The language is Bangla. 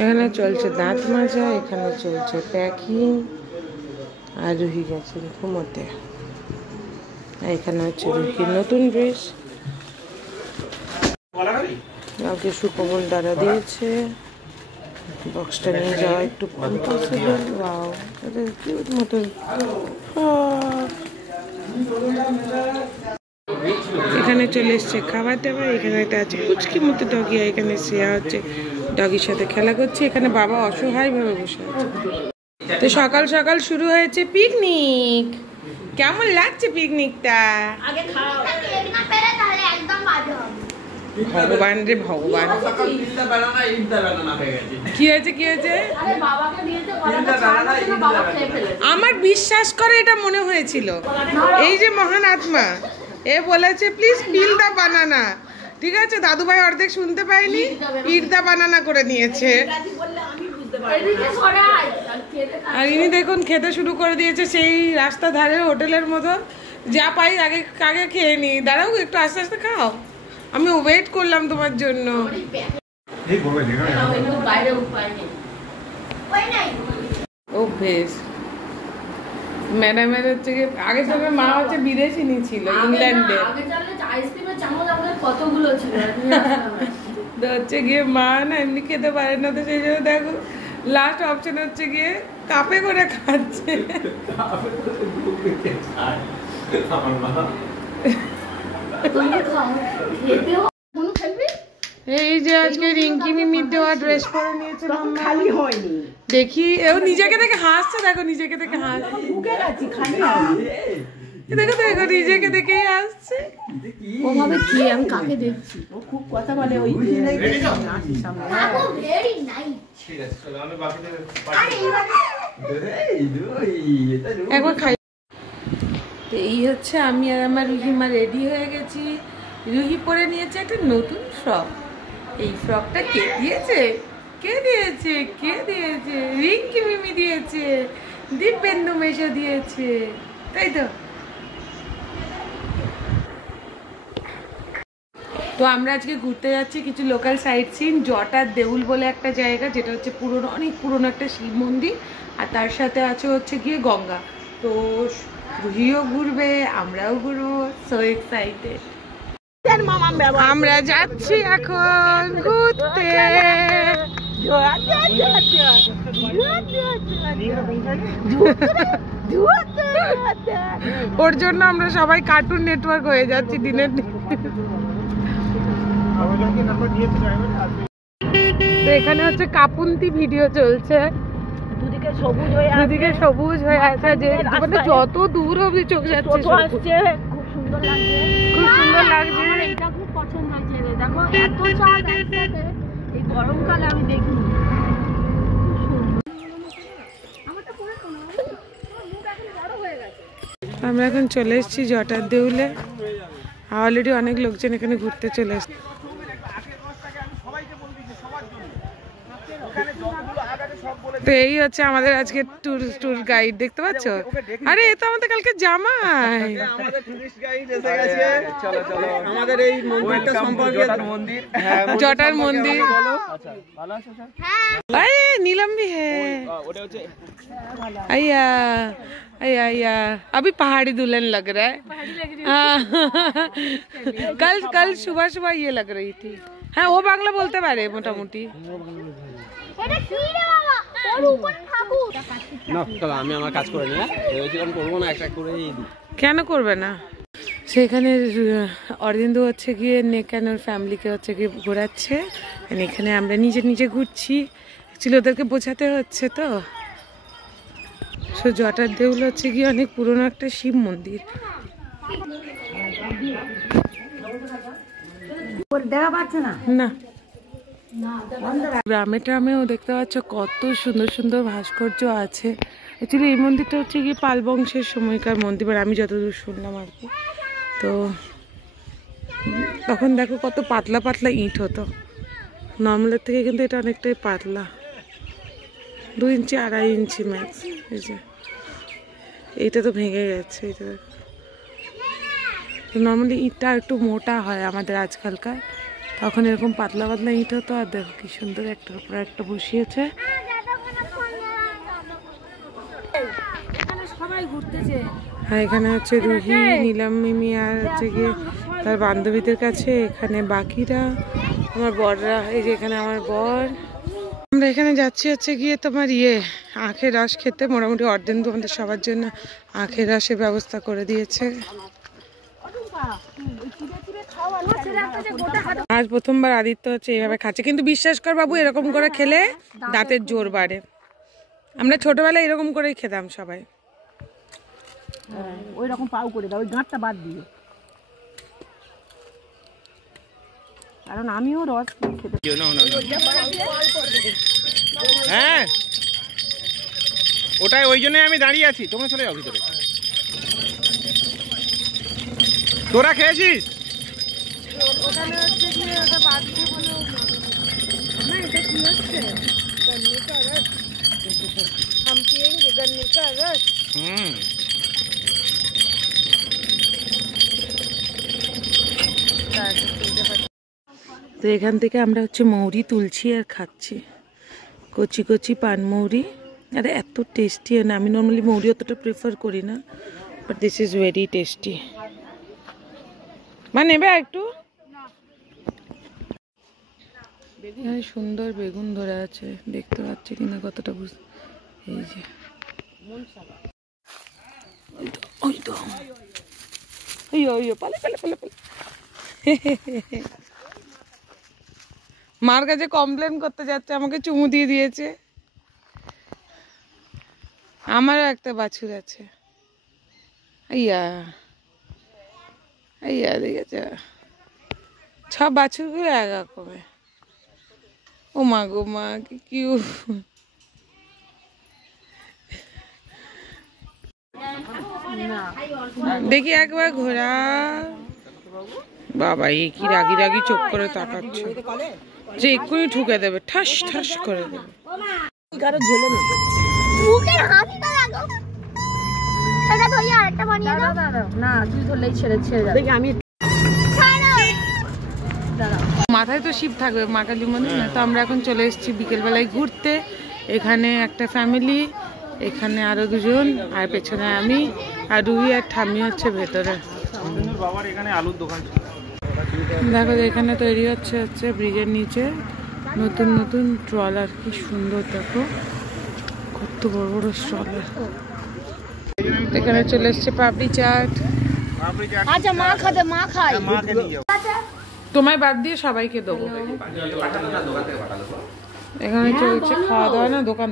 এখানে চলছে দাঁত মাজা, এখানে চলছে প্যাকিং, আর রুহি গেছেন ঘুমোতে। এখানে হচ্ছে রুহির নতুন ড্রেস, কাউকে সুকমল দ্বারা দিয়েছে। বক্সটা নিয়ে যাওয়া একটু ইম্পসিবল। ওয়াও, এটা কিউট মতন। এখানে চলে এসছে খাবার দাবার। এখানে একটা আছে কুচকি মতো ডগি, এখানে শ্রেয়া হচ্ছে ডগির সাথে খেলা করছে। এখানে বাবা অসহায় ভাবে বসে আছে। তো সকাল সকাল শুরু হয়েছে পিকনিক। কেমন লাগছে পিকনিকটা? ভগবান রে ভগবান, কি হয়েছে কি হয়েছে? আমার বিশ্বাস করে এটা মনে হয়েছিল, এই যে মহান আত্মা এ বলেছে প্লিজ পিল দা বানানা। ঠিক আছে, দাদুভাই অর্ধেক শুনতে পাইনি, ইট দা বানানা করে নিয়েছে। আর ইনি দেখুন খেতে শুরু করে দিয়েছে সেই রাস্তা ধারে হোটেলের মতো। যা পাই আগে আগে খেয়ে নি। দাঁড়াও একটু আস্তে আস্তে খাও, আমি ওয়েট করলাম তোমার জন্য। ও বেশ, ম্যাডামের হচ্ছে আগে সময় মা হচ্ছে বিদেশিনী ছিল, ইংল্যান্ডে। তো হচ্ছে গিয়ে মা না এমনি খেতে পারে না, তো সেই জন্য দেখো লাস্ট অপশন হচ্ছে গিয়ে কাপে করে খাচ্ছে। এই যে আজকে রিঙ্কি মিমির দেওয়া ড্রেস পরে নিয়েছে, খালি হয়নি দেখি। ও নিজেকে দেখে হাসছে, দেখো নিজেকে দেখে হাসছে, দেখো দেখো নিজেকে দেখেই আসছে। ও ভাবে কি আমি কাকে দেখছি, ও খুব কথা বলে। ওই একবার খাই। তো এই হচ্ছে আমি আর আমার রুহিমা রেডি হয়ে গেছি। রুহি পরে নিয়েছে একটা নতুন ফ্রক। এই ফ্রকটা কে দিয়েছে? কে দিয়েছে? কে দিয়েছে? রিঙ্কি মিমি দিয়েছে, দীপেন্দু মেশো দিয়েছে, তাই তো? তো আমরা আজকে ঘুরতে যাচ্ছি কিছু লোকাল সাইট সিন। জটার দেউল বলে একটা জায়গা, যেটা হচ্ছে পুরনো, অনেক পুরনো একটা শিব মন্দির, আর তার সাথে আছে হচ্ছে গিয়ে গঙ্গা। তো রুহিও ঘুরবে, আমরাও ঘুরবো, সো এক্সাইটেড। আমরা যাচ্ছি এখন ঘুরতে। ওর জন্য আমরা সবাই কার্টুন নেটওয়ার্ক হয়ে যাচ্ছি দিনের দিন। তো এখানে হচ্ছে কাপুন্তি ভিডিও চলছে, দুদিকে সবুজ হয়ে আছে, যে মানে যত দূর অবধি চোখ যাচ্ছে খুব সুন্দর লাগছে, খুব সুন্দর লাগছে। এটা খুব পছন্দ হয়েছে। দেখো এত চাঁদ একসাথে এই গরমকালে আমি দেখি। আমরা এখন চলে এসেছি জটার দেউলে। অলরেডি অনেক লোকজন এখানে ঘুরতে চলে এসছে। তো এই হচ্ছে আমাদের আজকে ট্যুর গাইড, দেখতে পাচ্ছ? আরে এ তো আমাদের কালকে জামাই। জটার মন্দির नीलम भी है। आया आया आया, अभी पहाड़ी दुल्हन लग रहा है। कल सुबह सुबह ये लग रही थी। हाँ वो बांग्ला बोलते पारे मोटामुटी। কেন করবে না? সেখানে অরিন্দু হচ্ছে গিয়ে নেকান ওর ফ্যামিলিকে হচ্ছে গিয়ে ঘোরাচ্ছে, এখানে আমরা নিজে নিজে ঘুরছি। অ্যাকচুয়ালি ওদেরকে বোঝাতে হচ্ছে। তো জটার দেউল হচ্ছে গিয়ে অনেক পুরনো একটা শিব মন্দির। দেখা পাচ্ছে না না, গ্রামে ট্রামেও দেখতে পাচ্ছ কত সুন্দর সুন্দর ভাস্কর্য আছে। অ্যাকচুয়ালি এই মন্দিরটা হচ্ছে গিয়ে পাল বংশের সময়কার মন্দির, আমি যতদূর শুনলাম আর কি। তো তখন দেখো কত পাতলা পাতলা ইট হতো, নর্মালের থেকে কিন্তু এটা অনেকটাই পাতলা, 2 ইঞ্চি 2.5 ইঞ্চি ম্যাক্স। এই যে এইটা তো ভেঙে গেছে। এটা নর্মালি ইটটা একটু মোটা হয় আমাদের আজকালকার, তখন এরকম পাতলা পাতলা ইট হতো। আর দেখো কি সুন্দর একটার উপর একটা বসিয়েছে। সবাই ঘুরতেছে। আর এখানে হচ্ছে রুহি, নীলাম, মিমি আর হচ্ছে গিয়ে তার বান্ধবীদের কাছে। এখানে বাকিরা আমার বররা, এই যে এখানে আমার বর। আমরা এখানে যাচ্ছি হচ্ছে গিয়ে তোমার আখের রস খেতে। মোটামুটি অর্ধেক তোমাদের সবার জন্য আখের রসের ব্যবস্থা করে দিয়েছে। আজ প্রথমবার আদিত্য হচ্ছে এইভাবে খাচ্ছে, কিন্তু বিশ্বাস কর বাবু, এরকম করে খেলে দাঁতের জোর বাড়ে। আমরা ছোটবেলায় এরকম করেই খেতাম সবাই। ওই রকম পাউ করে দাও, ওই গাঁটটা বাদ দিয়ে, কারণ আমিও রস খেতে। হ্যাঁ ওটাই, ওই জন্যই আমি দাঁড়িয়ে আছি। তোমরা চলে যাও ভিতরে। তোরা খেয়েছিস? হুম, তো এখান থেকে আমরা হচ্ছে মৌরি তুলছি আর খাচ্ছি, কচি কচি পান মৌরি। আরে এত টেস্টি না, আমি নর্মালি মৌরি অতটা প্রেফার করি না, but this is very tasty. মা নেবে একটু? এখানে সুন্দর বেগুন ধরে আছে, দেখতে পাচ্ছি কিনা কতটা এই যে ওই তো পালে পালে পালে পালে। মার কাছে কমপ্লেন করতে যাচ্ছে, আমাকে চুমু দিয়ে দিয়েছে। আমারও একটা বাছুর আছে। দেখেছে, সব বাছুরগুলো একরকমের। ও মা গো মা, কি কিউট। দেখি একবার ঘোরা। বাবা এই কি রাগি রাগি চোখ করে তাকাচ্ছে, যে এক্ষুনি ঠুকে দেবে, ঠাস ঠাস করে দেবে। মাথায় তো শিব থাকবে, মা কালী মন্দির না। তো আমরা এখন চলে এসেছি বিকেলবেলায় ঘুরতে। এখানে একটা ফ্যামিলি, এখানে আরো দুজন, আর পেছনে আমি আর রুহি আর ঠাম্মি হচ্ছে ভেতরে। বাবার এখানে আলুর দোকান। দেখো এখানে তৈরি হচ্ছে ব্রিজের নিচে নতুন নতুন ট্রলার। কি সুন্দর, দেখো কত বড় বড় ট্রলার। এখানে চলে এসছে পাপড়ি চাট। আচ্ছা মা খাবে, মা খায়। তোমায় বাদ দিয়ে সবাইকে দেবো। এখানে চলছে খাওয়া দাওয়া, না দোকান।